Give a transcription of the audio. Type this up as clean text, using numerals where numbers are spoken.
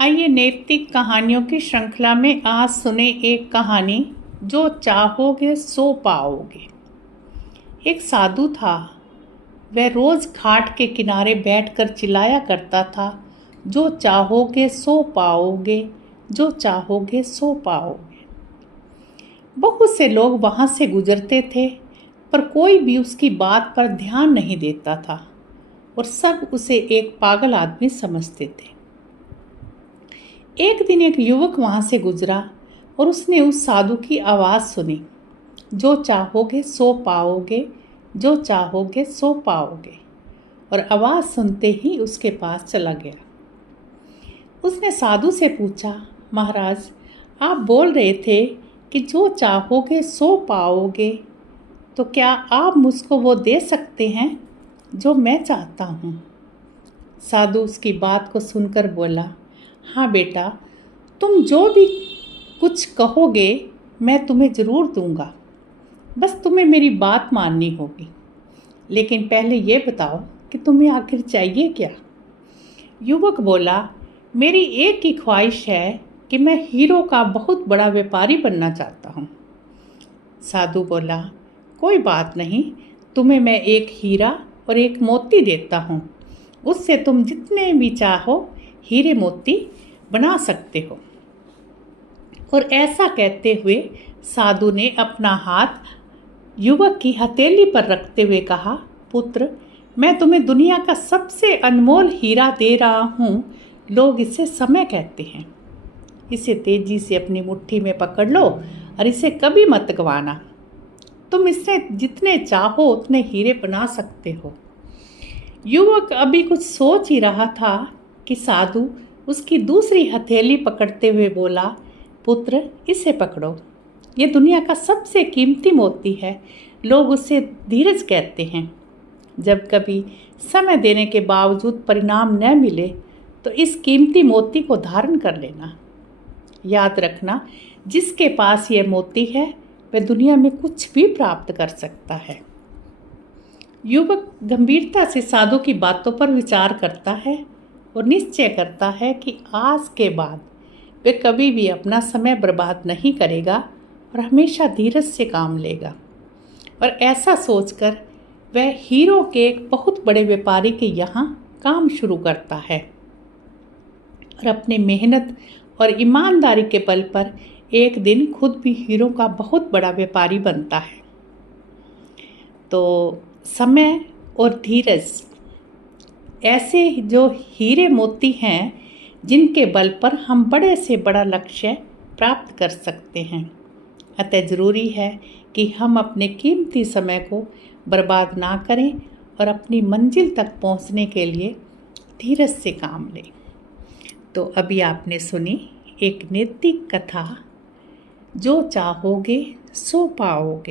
आइए नैतिक कहानियों की श्रृंखला में आज सुने एक कहानी, जो चाहोगे सो पाओगे। एक साधु था। वह रोज घाट के किनारे बैठकर चिल्लाया करता था, जो चाहोगे सो पाओगे, जो चाहोगे सो पाओगे। बहुत से लोग वहां से गुजरते थे, पर कोई भी उसकी बात पर ध्यान नहीं देता था और सब उसे एक पागल आदमी समझते थे। एक दिन एक युवक वहां से गुजरा और उसने उस साधु की आवाज़ सुनी, जो चाहोगे सो पाओगे, जो चाहोगे सो पाओगे। और आवाज़ सुनते ही उसके पास चला गया। उसने साधु से पूछा, महाराज, आप बोल रहे थे कि जो चाहोगे सो पाओगे, तो क्या आप मुझको वो दे सकते हैं जो मैं चाहता हूँ? साधु उसकी बात को सुनकर बोला, हाँ बेटा, तुम जो भी कुछ कहोगे मैं तुम्हें ज़रूर दूंगा। बस तुम्हें मेरी बात माननी होगी। लेकिन पहले ये बताओ कि तुम्हें आखिर चाहिए क्या? युवक बोला, मेरी एक ही ख्वाहिश है कि मैं हीरो का बहुत बड़ा व्यापारी बनना चाहता हूँ। साधु बोला, कोई बात नहीं, तुम्हें मैं एक हीरा और एक मोती देता हूँ। उससे तुम जितने भी चाहो हीरे मोती बना सकते हो। और ऐसा कहते हुए साधु ने अपना हाथ युवक की हथेली पर रखते हुए कहा, पुत्र, मैं तुम्हें दुनिया का सबसे अनमोल हीरा दे रहा हूँ। लोग इसे समय कहते हैं। इसे तेजी से अपनी मुट्ठी में पकड़ लो और इसे कभी मत गंवाना। तुम इससे जितने चाहो उतने हीरे बना सकते हो। युवक अभी कुछ सोच ही रहा था कि साधु उसकी दूसरी हथेली पकड़ते हुए बोला, पुत्र, इसे पकड़ो। ये दुनिया का सबसे कीमती मोती है। लोग उसे धीरज कहते हैं। जब कभी समय देने के बावजूद परिणाम न मिले तो इस कीमती मोती को धारण कर लेना। याद रखना, जिसके पास ये मोती है वह दुनिया में कुछ भी प्राप्त कर सकता है। युवक गंभीरता से साधु की बातों पर विचार करता है और निश्चय करता है कि आज के बाद वह कभी भी अपना समय बर्बाद नहीं करेगा और हमेशा धीरज से काम लेगा। और ऐसा सोचकर वह हीरो के एक बहुत बड़े व्यापारी के यहाँ काम शुरू करता है और अपने मेहनत और ईमानदारी के बल पर एक दिन खुद भी हीरो का बहुत बड़ा व्यापारी बनता है। तो समय और धीरज ऐसे जो हीरे मोती हैं, जिनके बल पर हम बड़े से बड़ा लक्ष्य प्राप्त कर सकते हैं। अतः ज़रूरी है कि हम अपने कीमती समय को बर्बाद ना करें और अपनी मंजिल तक पहुंचने के लिए धीरज से काम लें। तो अभी आपने सुनी एक नैतिक कथा, जो चाहोगे सो पाओगे।